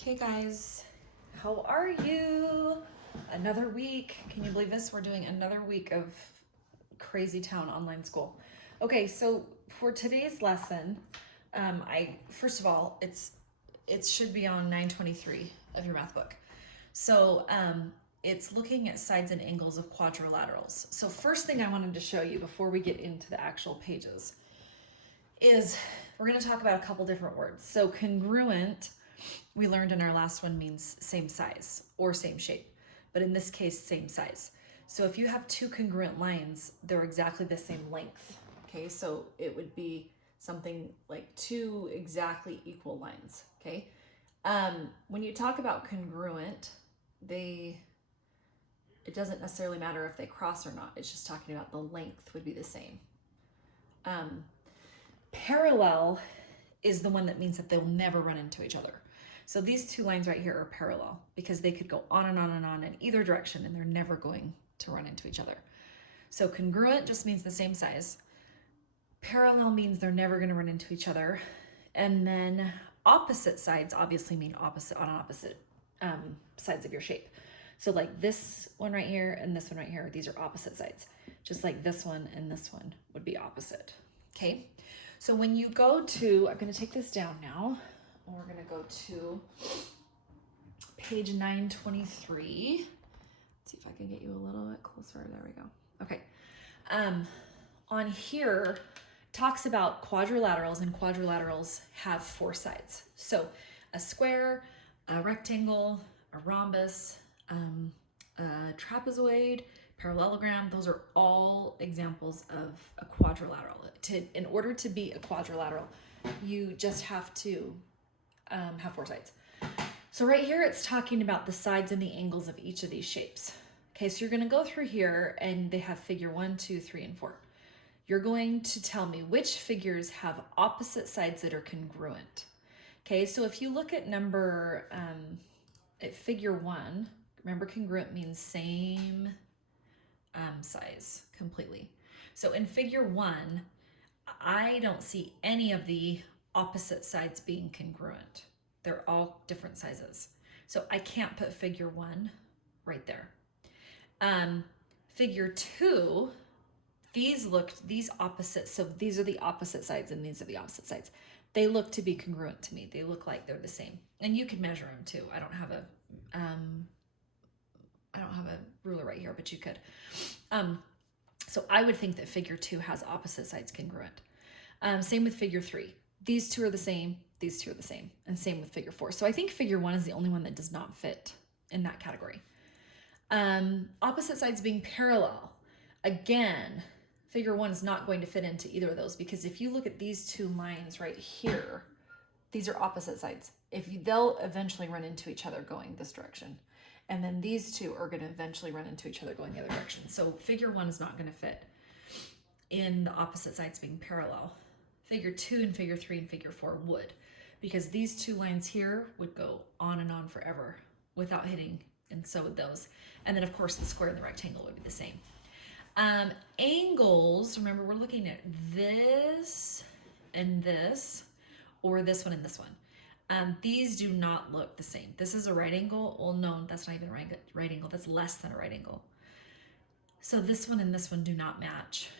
Okay guys, how are you? Another week. Can you believe this? We're doing another week of Crazy Town online school. Okay, so for today's lesson, first of all, it should be on 923 of your math book. So it's looking at sides and angles of quadrilaterals. So first thing I wanted to show you before we get into the actual pages is we're going to talk about a couple different words. So congruent, we learned in our last one, means same size or same shape, but in this case, same size. So if you have two congruent lines, they're exactly the same length. Okay, so it would be something like two exactly equal lines. Okay, when you talk about congruent, it doesn't necessarily matter if they cross or not. It's just talking about the length would be the same. Parallel is the one that means that they'll never run into each other. So these two lines right here are parallel because they could go on and on and on in either direction and they're never going to run into each other. So congruent just means the same size. Parallel means they're never going to run into each other. And then opposite sides obviously mean opposite sides of your shape. So like this one right here and this one right here, these are opposite sides. Just like this one and this one would be opposite. Okay, so when you go to, I'm going to take this down now. We're going to go to page 923. Let's see if I can get you a little bit closer. There we go. Okay. On here, talks about quadrilaterals, and quadrilaterals have four sides. So a square, a rectangle, a rhombus, a trapezoid, parallelogram, those are all examples of a quadrilateral. In order to be a quadrilateral, you just have to have four sides. So right here, it's talking about the sides and the angles of each of these shapes. Okay, so you're going to go through here and they have figure 1, 2, 3, and 4. You're going to tell me which figures have opposite sides that are congruent. Okay, so if you look at at figure 1, remember congruent means same size completely. So in figure 1, I don't see any of the opposite sides being congruent. They're all different sizes. So I can't put figure 1 right there. Figure 2, these opposite, so these are the opposite sides and these are the opposite sides. They look to be congruent to me. They look like they're the same. And you can measure them too. I don't have a ruler right here, but you could. So I would think that figure 2 has opposite sides congruent. Same with figure 3. These two are the same, these two are the same, and same with figure 4. So I think figure 1 is the only one that does not fit in that category. Opposite sides being parallel. Again, figure 1 is not going to fit into either of those because if you look at these two lines right here, these are opposite sides. They'll eventually run into each other going this direction. And then these two are going to eventually run into each other going the other direction. So figure 1 is not going to fit in the opposite sides being parallel. Figure 2 and figure 3 and figure 4 would, because these two lines here would go on and on forever without hitting, and so would those. And then of course the square and the rectangle would be the same. Angles, remember we're looking at this and this, or this one and this one. These do not look the same. This is a right angle. Well, no, that's not even a right angle. That's less than a right angle. So this one and this one do not match.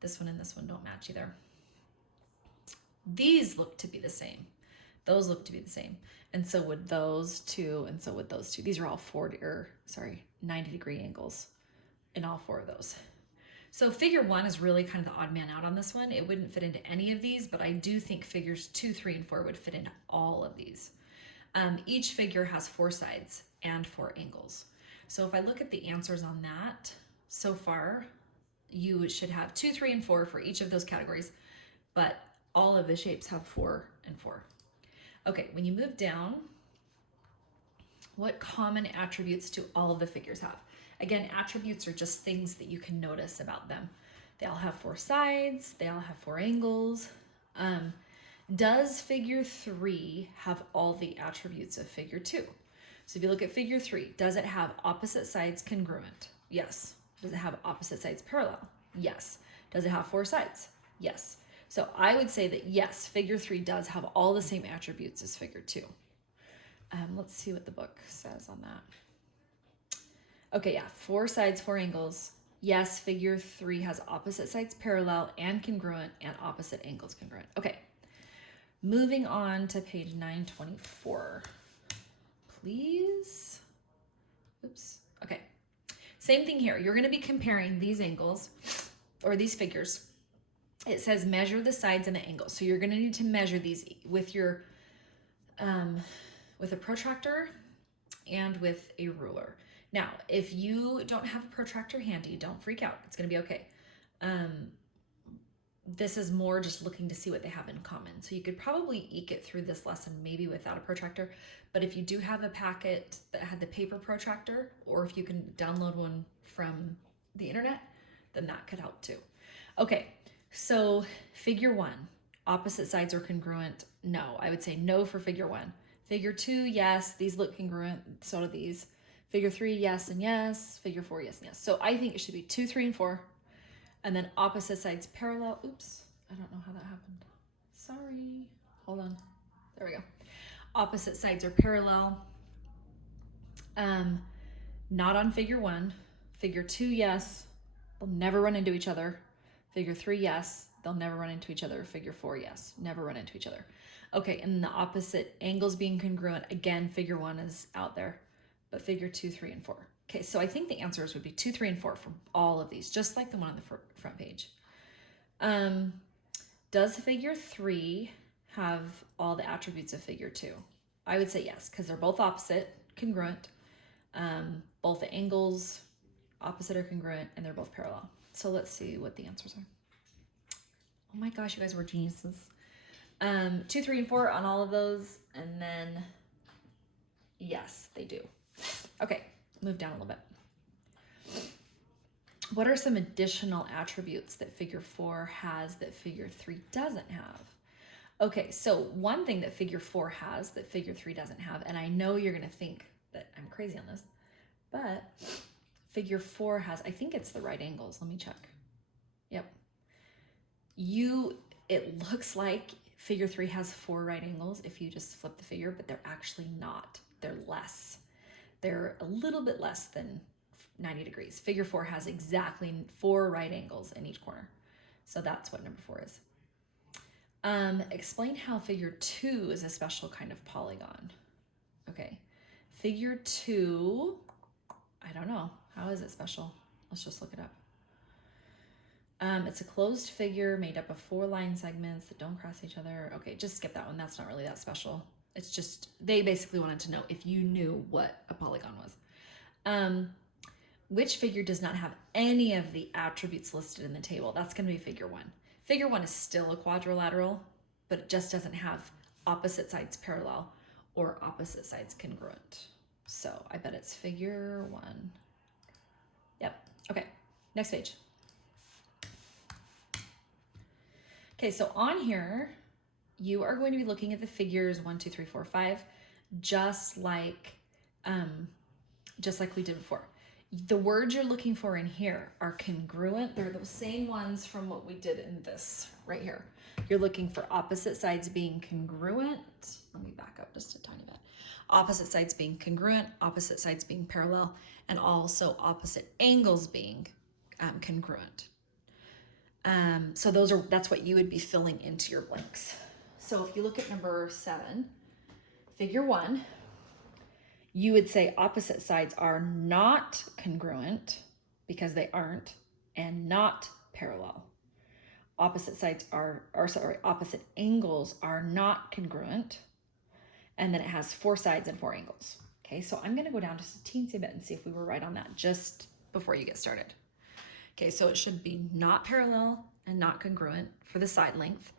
This one and this one don't match either. These look to be the same. Those look to be the same. And so would those two, and so would those two. These are all 90-degree angles in all four of those. So figure 1 is really kind of the odd man out on this one. It wouldn't fit into any of these, but I do think figures 2, 3, and 4 would fit into all of these. Each figure has 4 sides and 4 angles. So if I look at the answers on that, so far, you should have 2, 3, and 4 for each of those categories, but all of the shapes have 4 and 4. Okay, when you move down, what common attributes do all of the figures have? Again, attributes are just things that you can notice about them. They all have 4 sides, they all have 4 angles. Does figure 3 have all the attributes of figure 2? So if you look at figure 3, does it have opposite sides congruent? Yes. Does it have opposite sides parallel? Yes. Does it have 4 sides? Yes. So I would say that yes, figure 3 does have all the same attributes as figure 2. Let's see what the book says on that. Okay, yeah, 4 sides, 4 angles. Yes, figure 3 has opposite sides parallel and congruent and opposite angles congruent. Okay, moving on to page 924. Please. Oops. Okay. Same thing here. You're going to be comparing these angles or these figures. It says measure the sides and the angles. So you're going to need to measure these with your with a protractor and with a ruler. Now, if you don't have a protractor handy, don't freak out. It's going to be okay. This is more just looking to see what they have in common. So you could probably eke it through this lesson maybe without a protractor. But if you do have a packet that had the paper protractor, or if you can download one from the internet, then that could help too. Okay, so figure 1, opposite sides are congruent. No, I would say no for figure 1. Figure 2, yes, these look congruent, so do these. Figure 3, yes and yes. Figure 4, yes and yes. So I think it should be 2, 3, and 4. And then opposite sides parallel. Oops, I don't know how that happened. Sorry, hold on. There we go. Opposite sides are parallel. Not on figure 1. Figure 2, yes. They'll never run into each other. Figure 3, yes. They'll never run into each other. Figure 4, yes. Never run into each other. Okay, and the opposite angles being congruent. Again, figure 1 is out there, but figure 2, 3, and 4. Okay, so I think the answers would be 2, 3, and 4 for all of these, just like the one on the front page. Does figure 3 have all the attributes of figure 2? I would say yes, because they're both opposite, congruent. Both the angles opposite are congruent, and they're both parallel. So let's see what the answers are. Oh my gosh, you guys were geniuses. 2, 3, and 4 on all of those, and then yes, they do. Okay, move down a little bit. What are some additional attributes that figure 4 has that figure 3 doesn't have? Okay, so one thing that figure 4 has that figure 3 doesn't have, and I know you're gonna think that I'm crazy on this, but figure 4 has, I think it's the right angles. Let me check. Yep. It looks like figure 3 has 4 right angles if you just flip the figure, but they're actually not. They're less. They're a little bit less than 90 degrees. Figure 4 has exactly 4 right angles in each corner. So that's what number 4 is. Explain how figure 2 is a special kind of polygon. Okay, figure 2, I don't know. How is it special? Let's just look it up. It's a closed figure made up of 4 line segments that don't cross each other. Okay, just skip that one. That's not really that special. It's just, they basically wanted to know if you knew what a polygon was. Which figure does not have any of the attributes listed in the table? That's going to be figure 1. Figure 1 is still a quadrilateral, but it just doesn't have opposite sides parallel or opposite sides congruent. So I bet it's figure 1. Yep. Okay, next page. Okay, so on here, you are going to be looking at the figures 1, 2, 3, 4, 5, just like we did before. The words you're looking for in here are congruent. They're those same ones from what we did in this right here. You're looking for opposite sides being congruent. Let me back up just a tiny bit. Opposite sides being congruent, opposite sides being parallel, and also opposite angles being congruent. So that's what you would be filling into your blanks. So if you look at number 7, figure 1, you would say opposite sides are not congruent because they aren't, and not parallel. Opposite sides opposite angles are not congruent, and then it has 4 sides and 4 angles. Okay, so I'm gonna go down just a teensy bit and see if we were right on that just before you get started. Okay, so it should be not parallel and not congruent for the side length,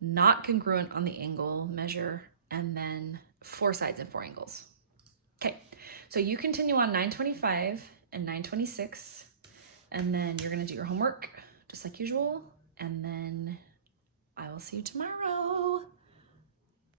not congruent on the angle measure, and then 4 sides and 4 angles. Okay, so you continue on 925 and 926, and then you're gonna do your homework just like usual, and then I will see you tomorrow.